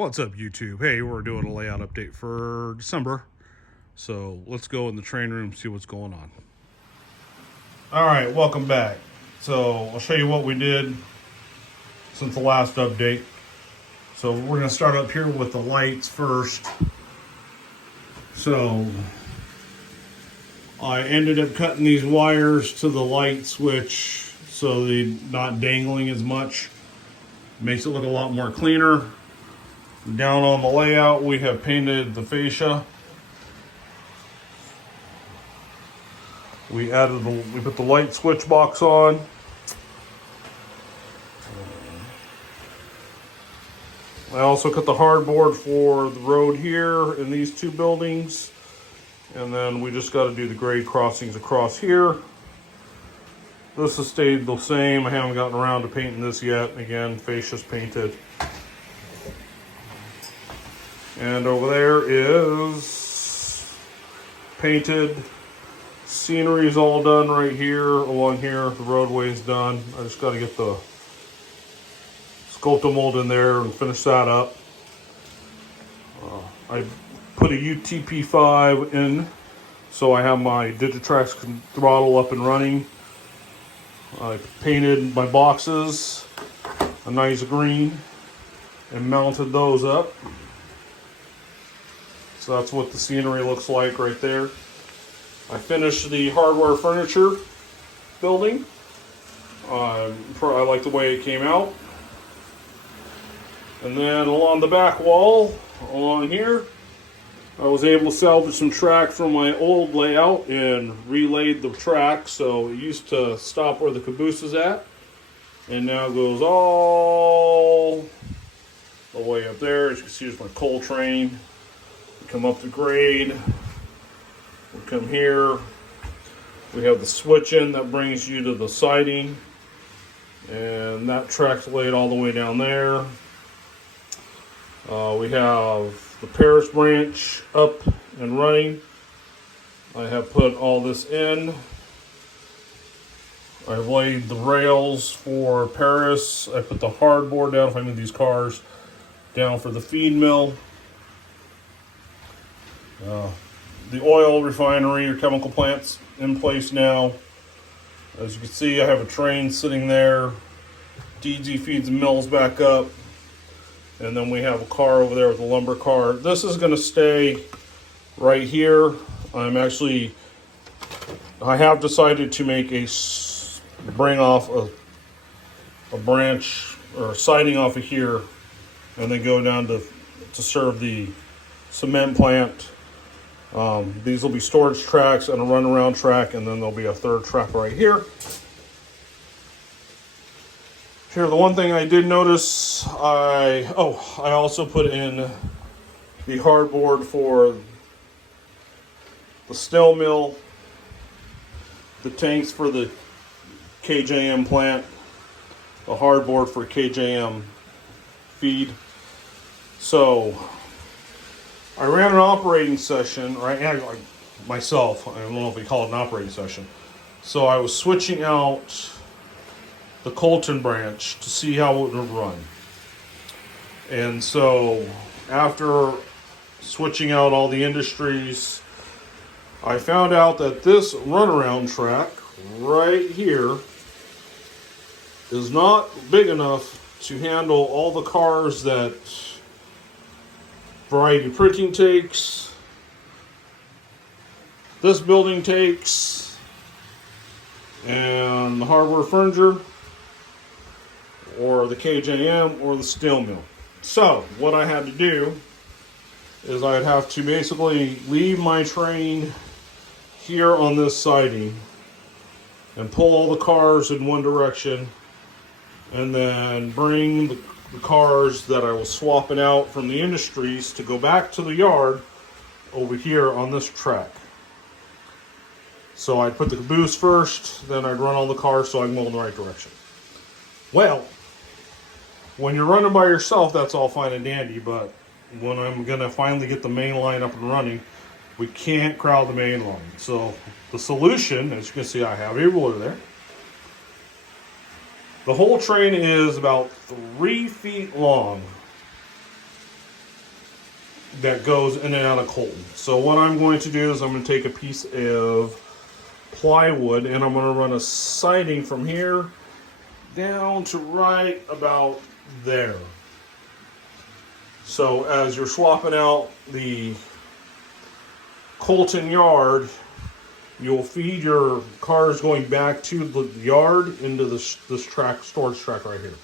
What's up, YouTube? Hey, we're doing a layout update for December. So let's go in the train room, see what's going on. All right, welcome back. So I'll show you what we did since the last update. So we're going to start up here with the lights first. So I ended up cutting these wires to the light switch so they're not dangling as much. Makes it look a lot more cleaner. Down on the layout, we have painted the fascia. We put the light switch box on. I also cut the hardboard for the road here in these two buildings. And then we just got to do the grade crossings across here. This has stayed the same. I haven't gotten around to painting this yet. Again, fascia's painted. And over there is painted. Scenery is all done right here, along here. The roadway's done. I just got to get the sculptor mold in there and finish that up. I put a UTP5 in, so I have my Digitrax throttle up and running. I painted my boxes a nice green and mounted those up. So that's what the scenery looks like right there. I finished the hardware furniture building. I like the way it came out. And then along the back wall, along here, I was able to salvage some track from my old layout and relaid the track. So it used to stop where the caboose is at, and now goes all the way up there. As you can see, there's my coal train. Come up the grade, we come here, we have the switch in that brings you to the siding, and that track's laid all the way down there. We have the Paris branch up and running. I have put all this in. I've laid the rails for Paris. I put the hardboard down if I move these cars down for the feed mill. The oil refinery or chemical plant's in place now. As you can see, I have a train sitting there. DZ feeds the mills back up. And then we have a car over there with a lumber car. This is going to stay right here. I have decided to make bring off a branch or a siding off of here and then go down to serve the cement plant. These will be storage tracks and a runaround track, and then there'll be a third track right here. Here, the one thing I did notice, I also put in the hardboard for the steel mill, the tanks for the KJM plant, the hardboard for KJM feed. So I ran an operating session, right? Myself, I don't know if we call it an operating session. So I was switching out the Colton branch to see how it would run. And so after switching out all the industries, I found out that this runaround track right here is not big enough to handle all the cars that Variety Printing takes, this building takes, and the hardware furniture, or the KJM, or the steel mill. So what I had to do is I'd have to basically leave my train here on this siding and pull all the cars in one direction, and then bring the cars that I was swapping out from the industries to go back to the yard over here on this track. So I'd put the caboose first, then I'd run all the cars so I can go in the right direction. Well, when you're running by yourself, that's all fine and dandy, but when I'm going to finally get the main line up and running, we can't crowd the main line. So the solution, as you can see, I have a ruler there. The whole train is about 3 feet long. that goes in and out of Colton. So what I'm going to do is I'm going to take a piece of plywood and I'm going to run a siding from here down to right about there. So as you're swapping out the Colton yard, you'll feed your cars going back to the yard into this storage track right here.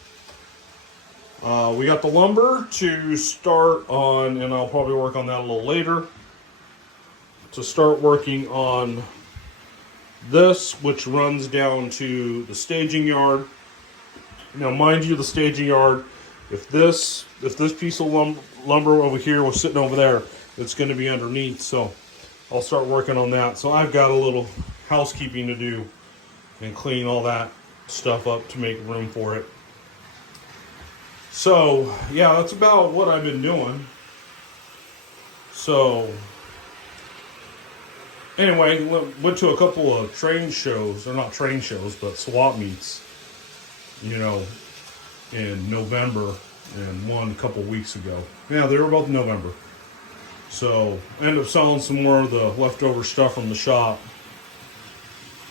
We got the lumber to start on, and I'll probably work on that a little later, to start working on this, which runs down to the staging yard. Now, mind you, the staging yard, if this piece of lumber over here was sitting over there, it's going to be underneath, so I'll start working on that. So I've got a little housekeeping to do and clean all that stuff up to make room for it. So, yeah, that's about what I've been doing. So, anyway, went to a couple of train shows, or not train shows, but swap meets, you know, in November, and one a couple weeks ago. Yeah, they were both in November. So, I ended up selling some more of the leftover stuff from the shop.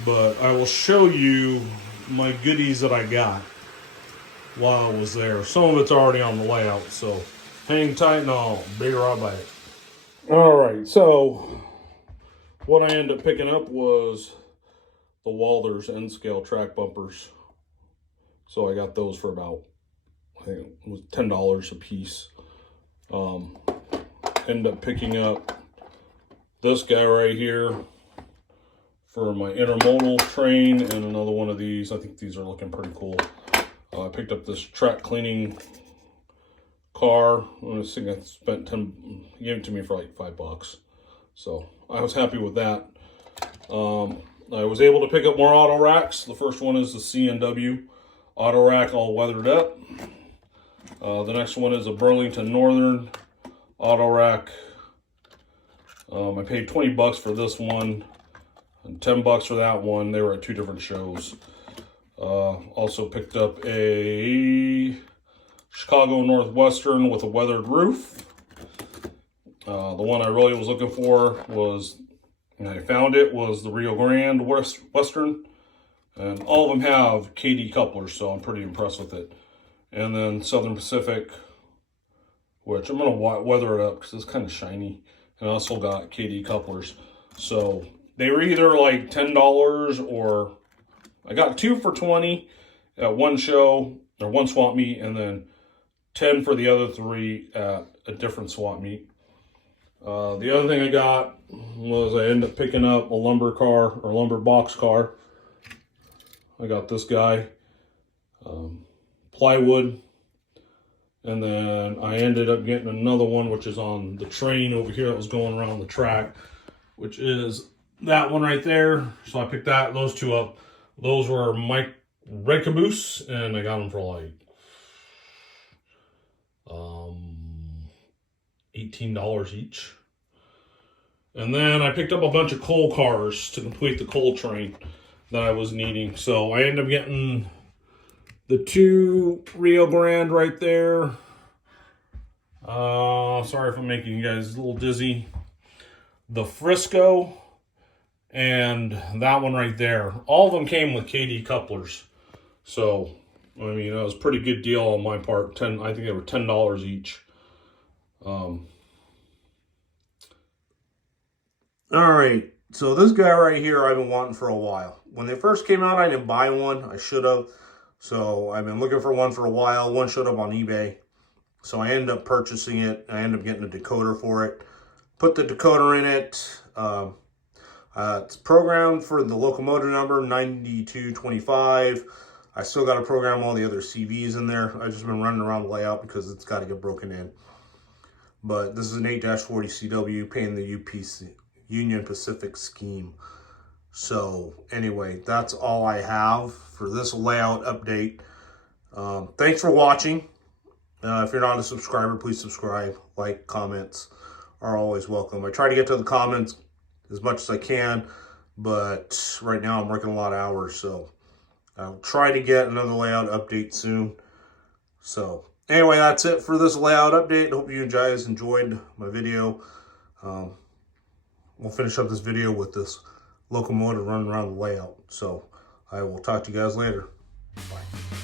But I will show you my goodies that I got while I was there. Some of it's already on the layout, so hang tight and I'll be right back. Alright, so what I ended up picking up was the Walthers N scale track bumpers. So I got those for about, I think it was $10 a piece. Ended up picking up this guy right here for my intermodal train, and another one of these. I think these are looking pretty cool. I picked up this track cleaning car. I think I spent he gave it to me for like $5. So I was happy with that. I was able to pick up more auto racks. The first one is the C&W auto rack, all weathered up. The next one is a Burlington Northern auto rack. I paid $20 for this one and $10 for that one. They were at two different shows. Also picked up a Chicago Northwestern with a weathered roof. The one I really was looking for was, and I found it, was the Rio Grande Western. And all of them have KD couplers, so I'm pretty impressed with it. And then Southern Pacific, which I'm going to weather it up because it's kind of shiny. And I also got KD couplers. So they were either like $10 or I got two for $20 at one show or one swap meet, and then $10 for the other three at a different swap meet. The other thing I got was I ended up picking up a lumber car or lumber box car. I got this guy, plywood, and then I ended up getting another one, which is on the train over here that was going around the track, which is that one right there. So I picked those two up. Those were my red caboose, and I got them for like $18 each. And then I picked up a bunch of coal cars to complete the coal train that I was needing. So I ended up getting the two Rio Grande right there. Sorry if I'm making you guys a little dizzy. The Frisco and that one right there. All of them came with KD couplers. So, I mean, that was a pretty good deal on my part. I think they were $10 each. Alright, so this guy right here I've been wanting for a while. When they first came out, I didn't buy one. I should have. So I've been looking for one for a while. One showed up on eBay. So I ended up purchasing it. I ended up getting a decoder for it. Put the decoder in it. It's programmed for the locomotive number 9225. I still got to program all the other CVs in there. I've just been running around the layout because it's got to get broken in. But this is an 8-40 CW paying the UPC, Union Pacific scheme. So anyway, that's all I have for this layout update. Thanks for watching. If you're not a subscriber, please subscribe. Like, comments are always welcome. I try to get to the comments as much as I can, but right now I'm working a lot of hours, so I'll try to get another layout update soon. So Anyway, that's it for this layout update. Hope you guys enjoyed my video. We'll finish up this video with this locomotive running around the layout. So I will talk to you guys later. Bye.